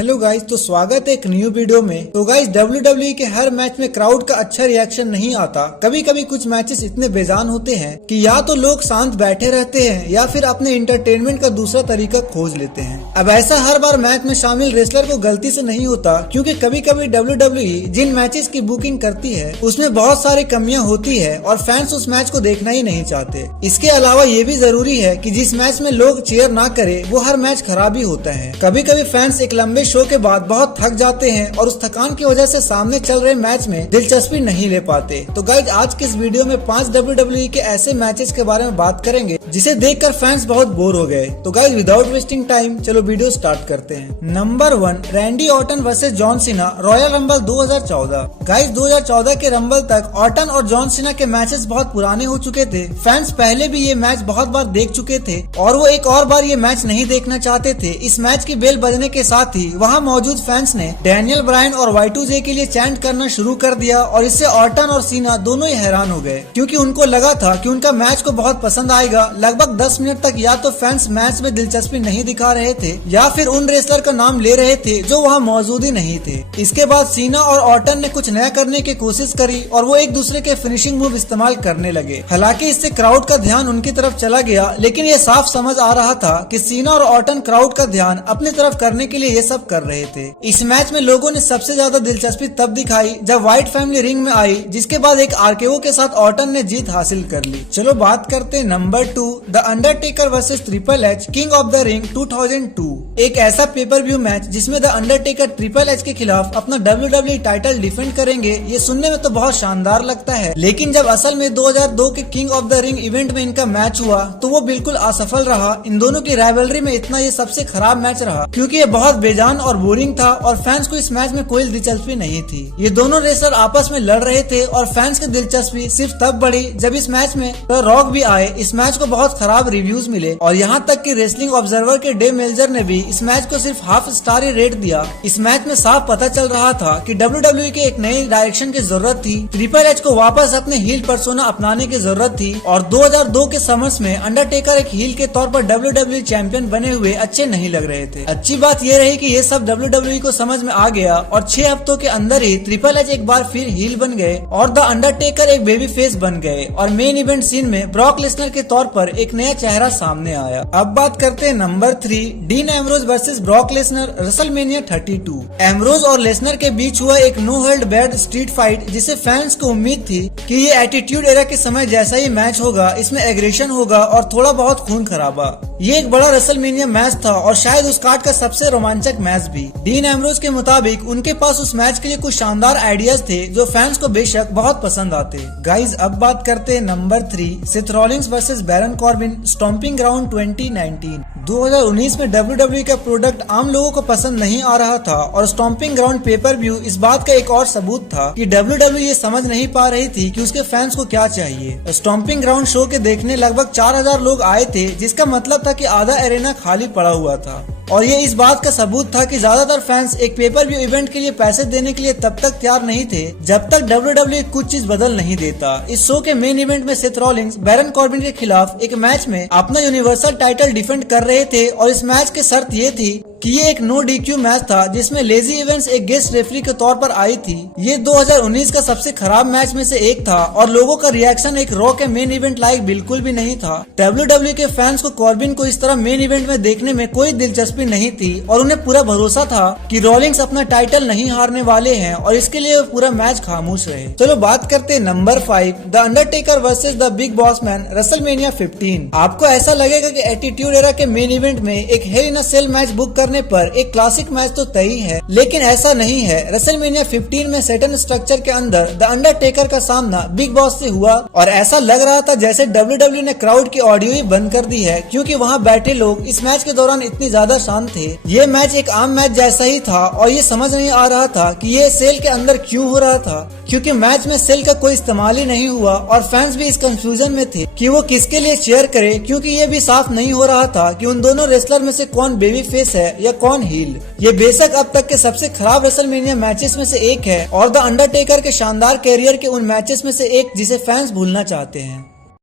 Hello guys, तो स्वागत है एक न्यू वीडियो में। तो गाइस WWE के हर मैच में क्राउड का अच्छा रिएक्शन नहीं आता। कभी कभी कुछ मैचेस इतने बेजान होते हैं कि या तो लोग शांत बैठे रहते हैं या फिर अपने इंटरटेनमेंट का दूसरा तरीका खोज लेते हैं। अब ऐसा हर बार मैच में शामिल रेसलर को गलती से नहीं होता, क्योंकि कभी कभी WWE जिन मैचेस की बुकिंग करती है उसमें बहुत सारी कमियां होती है और फैंस उस मैच को देखना ही नहीं चाहते। इसके अलावा ये भी जरूरी है कि जिस मैच में लोग चीयर ना करे वो हर मैच खराब ही होता है। कभी कभी फैंस एक लंबे शो के बाद बहुत थक जाते हैं और उस थकान की वजह से सामने चल रहे मैच में दिलचस्पी नहीं ले पाते। तो गाइज आज के इस वीडियो में 5 WWE के ऐसे मैचेस के बारे में बात करेंगे जिसे देखकर फैंस बहुत बोर हो गए। तो गाइज विदाउट वेस्टिंग टाइम चलो वीडियो स्टार्ट करते हैं। Number 1, Randy Orton versus John Cena, royal rumble 2014। Guys 2014 के रंबल तक ऑर्टन और जॉन सीना के मैचेस बहुत पुराने हो चुके थे। फैंस पहले भी ये मैच बहुत बार देख चुके थे और वो एक और बार ये मैच नहीं देखना चाहते थे। इस मैच की बेल बजने के साथ ही वहाँ मौजूद फैंस ने डैनियल ब्रायन और Y2J के लिए चैंट करना शुरू कर दिया और इससे ऑर्टन और सीना दोनों ही हैरान हो गए, क्योंकि उनको लगा था कि उनका मैच को बहुत पसंद आएगा। लगभग 10 मिनट तक या तो फैंस मैच में दिलचस्पी नहीं दिखा रहे थे या फिर उन रेसलर का नाम ले रहे थे जो वहाँ मौजूद ही नहीं थे। इसके बाद सीना और ऑर्टन ने कुछ नया करने की कोशिश करी और वो एक दूसरे के फिनिशिंग मूव इस्तेमाल करने लगे। हालांकि इससे क्राउड का ध्यान उनकी तरफ चला गया, लेकिन ये साफ समझ आ रहा था कि सीना और ऑर्टन क्राउड का ध्यान अपनी तरफ करने के लिए ये सब कर रहे थे। इस मैच में लोगों ने सबसे ज्यादा दिलचस्पी तब दिखाई जब व्हाइट फैमिली रिंग में आई, जिसके बाद एक RKO के साथ ऑर्टन ने जीत हासिल कर ली। चलो बात करते हैं number 2, the Undertaker versus triple H, king of the ring 2002। एक ऐसा पेपर व्यू मैच जिसमें द अंडरटेकर ट्रिपल एच के खिलाफ अपना WWE टाइटल डिफेंड करेंगे। ये सुनने में तो बहुत शानदार लगता है, लेकिन जब असल में 2002 के king of the ring event में इनका मैच हुआ तो वो बिल्कुल असफल रहा। इन दोनों की राइवलरी में इतना ये सबसे खराब मैच रहा, क्योंकि ये बहुत बेजान और बोरिंग था और फैंस को इस मैच में कोई दिलचस्पी नहीं थी। ये दोनों रेसलर आपस में लड़ रहे थे और फैंस की दिलचस्पी सिर्फ तब बढ़ी जब इस मैच में तो रॉक भी आए। इस मैच को बहुत खराब रिव्यूज मिले और यहाँ तक कि रेसलिंग ऑब्जर्वर के डे मेल्जर ने भी इस मैच को सिर्फ हाफ स्टार ही रेट दिया। इस मैच में साफ पता चल रहा था कि WWE के एक नई डायरेक्शन की जरूरत थी। ट्रिपल एच को वापस अपने हील पर्सोना अपनाने की जरूरत थी और 2002 के समर्स में अंडरटेकर एक हील के तौर पर WWE चैंपियन बने हुए अच्छे नहीं लग रहे थे। अच्छी बात यह रही कि ये सब WWE को समझ में आ गया और 6 हफ्तों के अंदर ही ट्रिपल एच एक बार फिर हील बन गए और द अंडरटेकर एक बेबी फेस बन गए और मेन इवेंट सीन में ब्रॉक लेसनर के तौर पर एक नया चेहरा सामने आया। अब बात करते हैं number 3, dean Ambrose versus Brock Lesnar, WrestleMania 32। Ambrose और लेसनर के बीच हुआ एक नो होल्ड बैर्ड स्ट्रीट फाइट, जिसे फैंस को उम्मीद थी कि ये एटीट्यूड एरा के समय जैसा ही मैच होगा। इसमें एग्रेशन होगा और थोड़ा बहुत खून खराबा। ये एक बड़ा रेसलमेनिया मैच था और शायद उस कार्ड का सबसे रोमांचक मैच भी। डीन एम्ब्रोज के मुताबिक उनके पास उस मैच के लिए कुछ शानदार आइडियाज थे जो फैंस को बेशक बहुत पसंद आते। गाइज अब बात करते हैं number 3, Seth Rollins versus Baron Corbin, stomping ground 2019। 2019 में WWE का प्रोडक्ट आम लोगों को पसंद नहीं आ रहा था और स्टॉम्पिंग ग्राउंड पेपर व्यू इस बात का एक और सबूत था कि WWE ये समझ नहीं पा रही थी कि उसके फैंस को क्या चाहिए। स्टॉम्पिंग ग्राउंड शो के देखने लगभग 4000 लोग आए थे, जिसका मतलब था कि आधा एरेना खाली पड़ा हुआ था और ये इस बात का सबूत था कि ज्यादातर फैंस एक पेपर व्यू इवेंट के लिए पैसे देने के लिए तब तक तैयार नहीं थे जब तक WWE कुछ चीज बदल नहीं देता। इस शो के मेन इवेंट में सेथ रॉलिंस बैरन कॉर्बिन के खिलाफ एक मैच में अपना यूनिवर्सल टाइटल डिफेंड कर रहे थे और इस मैच की शर्त ये थी कि ये एक नो DQ मैच था जिसमें लेजी इवेंट्स एक गेस्ट रेफरी के तौर पर आई थी। ये 2019 का सबसे खराब मैच में से एक था और लोगों का रिएक्शन एक रॉ के मेन इवेंट लाइक बिल्कुल भी नहीं था। WWE के फैंस को कॉर्बिन को इस तरह मेन इवेंट में देखने में कोई दिलचस्पी नहीं थी और उन्हें पूरा भरोसा था कि रॉलिंग्स अपना टाइटल नहीं हारने वाले हैं और इसके लिए पूरा मैच खामोश रहे। चलो बात करते हैं number 5, the Undertaker versus the big boss man, WrestleMania 15। आपको ऐसा लगेगा कि एटीट्यूड एरा के मेन इवेंट में एक हेल इन अ सेल मैच बुक करने पर एक क्लासिक मैच तो तय है, लेकिन ऐसा नहीं है। रेसलमेनिया 15 में सेटन स्ट्रक्चर के अंदर द अंडरटेकर का सामना बिग बॉस से हुआ और ऐसा लग रहा था जैसे WWE ने क्राउड की ऑडियो ही बंद कर दी है, क्योंकि वहाँ बैठे लोग इस मैच के दौरान इतनी ज्यादा शांत थे। ये मैच एक आम मैच जैसा ही था और ये समझ नहीं आ रहा था कि ये सेल के अंदर क्यों हो रहा था, क्योंकि मैच में सेल का कोई इस्तेमाल ही नहीं हुआ और फैंस भी इस कंफ्यूजन में थे कि वो किसके लिए चीयर करे, क्योंकि ये भी साफ नहीं हो रहा था कि उन दोनों रेसलर में से कौन बेबी फेस है या कौन हील। ये बेशक अब तक के सबसे खराब रेसलमेनिया मैचेस में से एक है और द अंडरटेकर के शानदार कैरियर के उन मैचेस में से एक जिसे फैंस भूलना चाहते हैं।